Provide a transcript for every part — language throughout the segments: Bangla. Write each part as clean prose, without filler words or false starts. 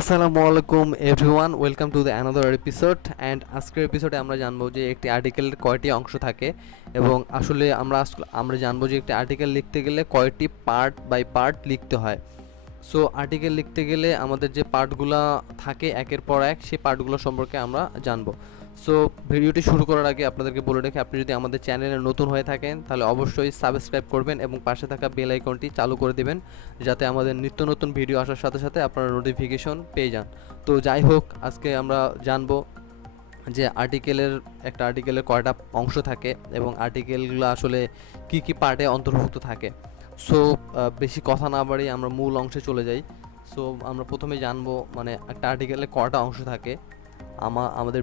আসসালামু আলাইকুম everyone, welcome to the another episode. And আজকের এপিসোডে আমরা জানবো যে একটি আর্টিকেলের কয়টি অংশ থাকে এবং আসলে আমরা জানবো যে একটি আর্টিকেল লিখতে গেলে কয়টি পার্ট বাই পার্ট লিখতে হয়। সো আর্টিকেল লিখতে গেলে আমাদের যে পার্টগুলো থাকে একের পর এক, সেই পার্টগুলো সম্পর্কে আমরা জানবো। সো ভিডিওটি শুরু করার আগে আপনাদেরকে বলে রাখি, আপনি যদি আমাদের চ্যানেলে নতুন হয়ে থাকেন তাহলে অবশ্যই সাবস্ক্রাইব করবেন এবং পাশে থাকা বেল আইকনটি চালু করে দেবেন, যাতে আমাদের নিত্য নতুন ভিডিও আসার সাথে সাথে আপনারা নোটিফিকেশন পেয়ে যান। তো যাই হোক, আজকে আমরা জানবো যে একটা আর্টিকেলের কয়টা অংশ থাকে এবং আর্টিকেলগুলো আসলে কি কি পার্টে অন্তর্ভুক্ত থাকে। সো বেশি কথা না বাড়িয়ে আমরা মূল অংশে চলে যাই। সো আমরা প্রথমে জানবো মানে একটা আর্টিকেলে কয়টা অংশ থাকে। আমাদের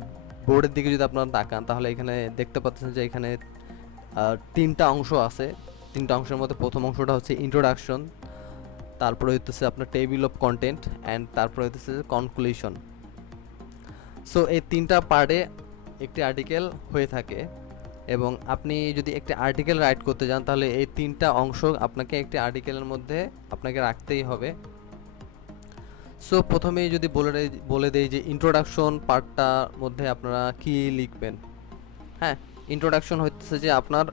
বোর্ডের দিকে যদি আপনারা তাকান তাহলে এখানে দেখতে পাচ্ছেন যে এখানে তিনটা অংশ আছে। তিনটা অংশের মধ্যে প্রথম অংশটা হচ্ছে ইন্ট্রোডাকশন, তারপরে হইতেছে আপনার টেবিল অফ কন্টেন্ট অ্যান্ড তারপরে হইতেছে কনক্লুশন। সো এই তিনটা পার্টে একটি আর্টিকেল হয়ে থাকে এবং আপনি যদি একটি আর্টিকেল রাইট করতে যান তাহলে এই তিনটা অংশ আপনাকে একটি আর্টিকেলের মধ্যে আপনাকে রাখতেই হবে। সো প্রথমেই যদি বলে দেই যে ইন্ট্রোডাকশন পার্টটার মধ্যে আপনারা কি লিখবেন। হ্যাঁ, ইন্ট্রোডাকশন হচ্ছে যে আপনার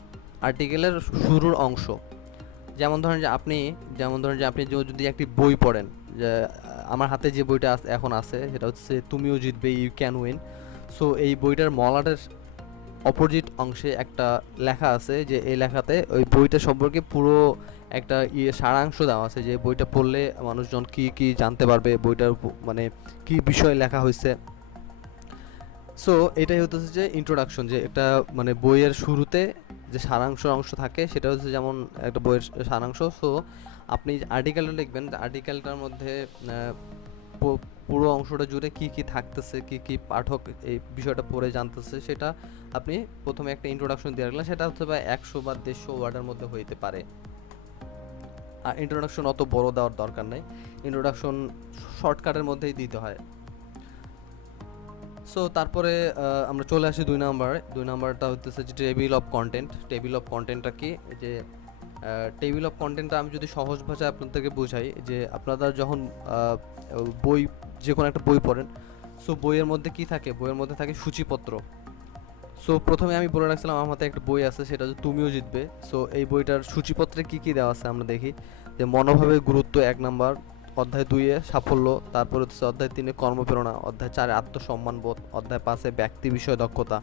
আর্টিকেলের শুরুর অংশ। যেমন ধরেন যে আপনি যদি একটি বই পড়েন, যে আমার হাতে যে বইটা এখন আছে সেটা হচ্ছে তুমিও জিতবে, ইউ ক্যান উইন। সো এই বইটার মলাটের অপোজিট অংশে একটা লেখা আছে, যে এই লেখাতে ওই বইটা সম্পর্কে পুরো একটা সারাংশ দেওয়া আছে, যে বইটা পড়লে মানুষজন কি কি জানতে পারবে, বইটার মানে কি বিষয় লেখা হয়েছে। সো এটাই হচ্ছে যে ইন্ট্রোডাকশন, যে একটা মানে বইয়ের শুরুতে যে সারাংশ অংশ থাকে সেটা হচ্ছে যেমন একটা বইয়ের সারাংশ। সো আপনি আর্টিকেলটা লিখবেন, আর্টিকেলটার মধ্যে পুরো অংশটা জুড়ে কি কি থাকতেছে, কি কি পাঠক এই বিষয়টা পড়ে জানতেছে, সেটা আপনি প্রথমে একটা ইন্ট্রোডাকশন দিয়ে রাখলেন। সেটা হচ্ছে বা 100 বা 150 ওয়ার্ডের মধ্যে হইতে পারে। আর ইন্ট্রোডাকশন অত বড় দেওয়ার দরকার নেই, ইন্ট্রোডাকশন শর্টকাটের মধ্যেই দিতে হয়। সো তারপরে আমরা চলে আসি দুই নাম্বারটা হচ্ছে যে table of content. Table of কন্টেন্টটা কি? যে টেবিল অফ কন্টেন্টটা আমি যদি সহজ ভাষায় আপনাদেরকে বোঝাই, যে আপনারা যখন বই যে কোনো একটা বই পড়েন, সো বইয়ের মধ্যে কি থাকে? বইয়ের মধ্যে থাকে সূচিপত্র। সো প্রথমে আমি বলে রাখছিলাম আমার হাতে একটা বই আছে, সেটা হচ্ছে তুমিও জিতবে। সো এই বইটার সূচিপত্রে কি কি দেওয়া আছে আমরা দেখি। যে মনোভাবের গুরুত্ব 1 নাম্বার, অধ্যায় 2-এ সাফল্য, তারপর হচ্ছে অধ্যায় 3-এ কর্মপ্রেরণা, অধ্যায় 4-এ আত্মসম্মান বোধ, অধ্যায় 5-এ ব্যক্তি বিষয় দক্ষতা,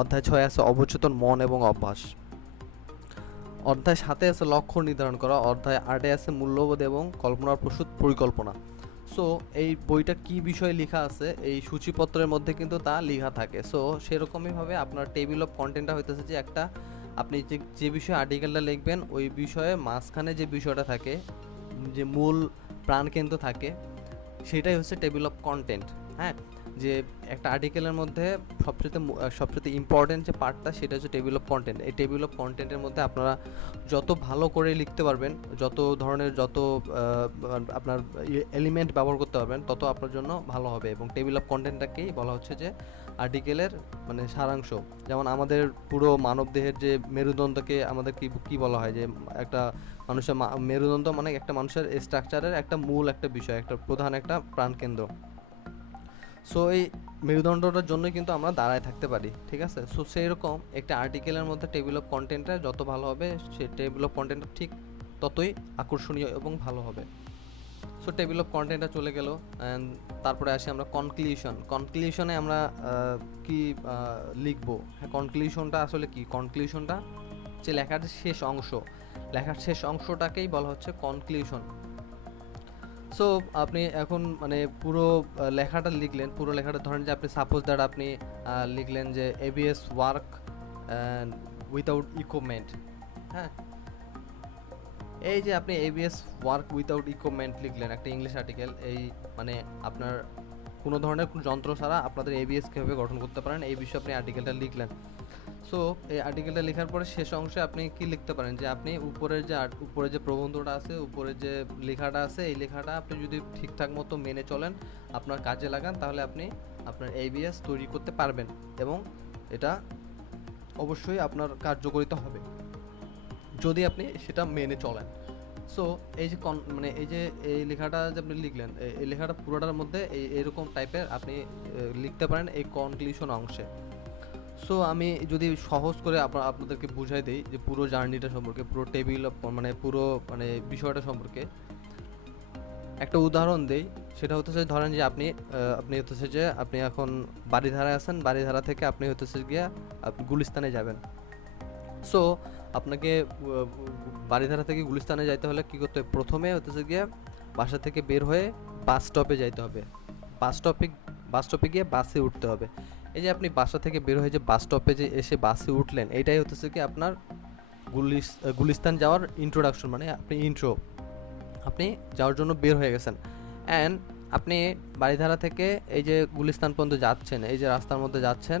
অধ্যায় 6-এ আছে অবচেতন মন এবং অভ্যাস, অধ্যায় 7-এ আছে লক্ষ্য নির্ধারণ করা, অধ্যায় 8-এ আছে মূল্যবোধ এবং কল্পনার প্রসূত পরিকল্পনা। সো এই বইটা কি বিষয়ে লেখা আছে এই সূচিপত্রের মধ্যে কিন্তু তা লেখা থাকে। সো সেরকমইভাবে আপনার টেবিল অফ কন্টেন্টটা হইতেছে যে একটা আপনি যে বিষয়ে আর্টিকেলটা লিখবেন ওই বিষয়ে মাঝখানে যে বিষয়টা থাকে, যে মূল প্রাণকেন্দ্র থাকে, সেটাই হচ্ছে টেবিল অফ কন্টেন্ট। হ্যাঁ, যে একটা আর্টিকেলের মধ্যে সবচেয়ে ইম্পর্টেন্ট যে পার্টটা সেটা হচ্ছে টেবিল অফ কন্টেন্ট। এই টেবিল অফ কন্টেন্টের মধ্যে আপনারা যত ভালো করে লিখতে পারবেন, যত আপনার এলিমেন্ট ব্যবহার করতে পারবেন, তত আপনার জন্য ভালো হবে। এবং টেবিল অফ কন্টেন্টটাকেই বলা হচ্ছে যে আর্টিকেলের মানে সারাংশ। যেমন আমাদের পুরো মানবদেহের যে মেরুদণ্ডকে আমাদের কি বলা হয়, যে একটা মানুষের মেরুদণ্ড মানে একটা মানুষের স্ট্রাকচারের একটা মূল একটা বিষয়, একটা প্রধান একটা প্রাণকেন্দ্র। সো এই মেরুদণ্ডটার জন্যই কিন্তু আমরা দাঁড়ায় থাকতে পারি, ঠিক আছে? সো সেই রকম একটা আর্টিকেলের মধ্যে টেবিল অফ কন্টেন্টটা যত ভালো হবে, সে টেবিল অফ কন্টেন্টটা ঠিক ততই আকর্ষণীয় এবং ভালো হবে। সো টেবিল অফ কন্টেন্টটা চলে গেল। অ্যান্ড তারপরে আসি আমরা কনক্লিউশনে আমরা কি লিখবো। হ্যাঁ, কনক্লিউশনটা আসলে কি? কনক্লিউশনটা যে লেখার শেষ অংশটাকেই বলা হচ্ছে কনক্লিউশন। সো আপনি এখন মানে পুরো লেখাটা লিখলেন, পুরো লেখাটা ধরেন যে আপনি সাপোজ দ্যাট আপনি লিখলেন যে এবিএস ওয়ার্ক উইথাউট ইকুইপমেন্ট। হ্যাঁ, এই যে আপনি এবিএস ওয়ার্ক উইথাউট ইকুইপমেন্ট লিখলেন একটা ইংলিশ আর্টিকেল, এই মানে আপনার কোনো ধরনের কোনো যন্ত্র ছাড়া আপনাদের এবিএস কীভাবে গঠন করতে পারেন এই বিষয়ে আপনি আর্টিকেলটা লিখলেন। সো এই আর্টিকেলটা লেখার পরে শেষ অংশে আপনি কি লিখতে পারেন, যে আপনি উপরে যে প্রবন্ধটা আছে, উপরে যে লেখাটা আছে, এই লেখাটা আপনি যদি ঠিকঠাক মতো মেনে চলেন, আপনার কাজে লাগান, তাহলে আপনি আপনার এবিএস তৈরি করতে পারবেন এবং এটা অবশ্যই আপনার কার্যকরিতা হবে যদি আপনি সেটা মেনে চলেন। সো এই যে মানে এই যে এই লেখাটা যে আপনি লিখলেন, এই লেখাটা পুরোটার মধ্যে এরকম টাইপের আপনি লিখতে পারেন এই কনক্লুশন অংশে। সো আমি যদি সহজ করে আপনাদেরকে বুঝাই দিই যে পুরো জার্নিটা সম্পর্কে, পুরো টেবিল অফ মানে পুরো মানে বিষয়টা সম্পর্কে একটা উদাহরণ দেই। সেটা হতেছে ধরেন যে আপনি হতেছে যে আপনি এখন বারিধারায় আছেন, বারিধারা থেকে আপনি হতেছে গিয়া আপনি গুলিস্তানে যাবেন। সো আপনাকে বারিধারা থেকে গুলিস্তানে যাইতে হলে কী করতে হবে? প্রথমে হতেছে গিয়ে বাসা থেকে বের হয়ে বাস স্টপে যাইতে হবে। বাস স্টপে গিয়ে বাসে উঠতে হবে। এই যে আপনি বাসা থেকে বের হয়ে যে বাস স্টপে যে এসে বাসে উঠলেন, এইটাই হতেছে কি আপনার গুলিস্তান যাওয়ার ইন্ট্রোডাকশন, মানে আপনি ইন্ট্রো, আপনি যাওয়ার জন্য বের হয়ে গেছেন। অ্যান্ড আপনি বারিধারা থেকে এই যে গুলিস্তান পর্যন্ত যাচ্ছেন, এই যে রাস্তার মধ্যে যাচ্ছেন,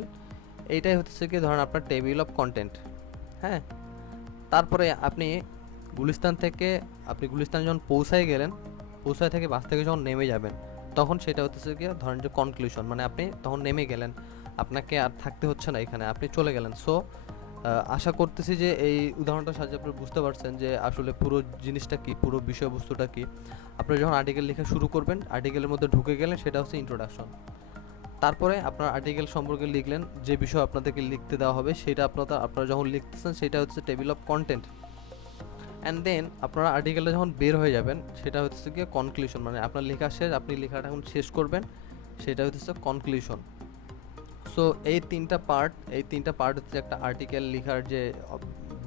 এইটাই হচ্ছে কি ধরেন আপনার টেবিল অফ কন্টেন্ট। হ্যাঁ, তারপরে আপনি গুলিস্তান যখন পৌঁছায় গেলেন, পৌঁছায় থেকে বাস থেকে যখন নেমে যাবেন, তখন সেটা হচ্ছে গিয়ে ধরেন যে কনক্লুশন, মানে আপনি তখন নেমে গেলেন, আপনাকে আর থাকতে হচ্ছে না এখানে, আপনি চলে গেলেন। সো আশা করতেছি যে এই উদাহরণটার সাহায্যে আপনি বুঝতে পারছেন যে আসলে পুরো জিনিসটা কি, পুরো বিষয়বস্তুটা কি। আপনি যখন আর্টিকেল লেখা শুরু করবেন, আর্টিকেলের মধ্যে ঢুকে গেলেন, সেটা হচ্ছে ইন্ট্রোডাকশন। তারপরে আপনার আর্টিকেল সম্পর্কে লিখলেন, যে বিষয় আপনাদেরকে লিখতে দেওয়া হবে সেটা আপনারা যখন লিখতেছেন সেটা হচ্ছে table of content. And then আপনারা আর্টিকেলটা যখন বের হয়ে যাবেন, সেটা হচ্ছে গিয়ে কনক্লুশন, মানে আপনার লেখা শেষ, আপনি লেখাটা এখন শেষ করবেন, সেটা হচ্ছে কনক্লুশন। সো এই তিনটা পার্ট হচ্ছে একটা আর্টিকেল লেখার যে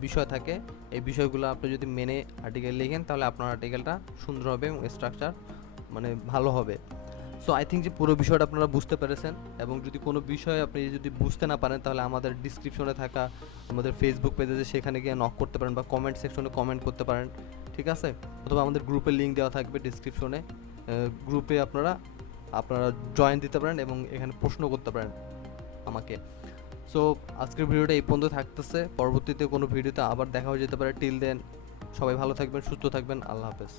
বিষয় থাকে, এই বিষয়গুলো আপনি যদি মেনে আর্টিকেল লিখেন, তাহলে আপনার আর্টিকেলটা সুন্দর হবে এবং স্ট্রাকচার মানে ভালো হবে। সো আই থিঙ্ক যে পুরো বিষয়টা আপনারা বুঝতে পেরেছেন। এবং যদি কোনো বিষয় আপনি যদি বুঝতে না পারেন, তাহলে আমাদের ডিসক্রিপশনে থাকা আমাদের ফেসবুক পেজে সেখানে গিয়ে নক করতে পারেন, বা কমেন্ট সেকশনে কমেন্ট করতে পারেন, ঠিক আছে? অথবা আমাদের গ্রুপের লিঙ্ক দেওয়া থাকবে ডিসক্রিপশনে, গ্রুপে আপনারা জয়েন দিতে পারেন এবং এখানে প্রশ্ন করতে পারেন আমাকে। সো আজকের ভিডিওটা এই পর্যন্ত থাকতেছে, পরবর্তীতে কোনো ভিডিওতে আবার দেখা হয়ে যেতে পারে। টিল দেন সবাই ভালো থাকবেন, সুস্থ থাকবেন, আল্লাহ হাফেজ।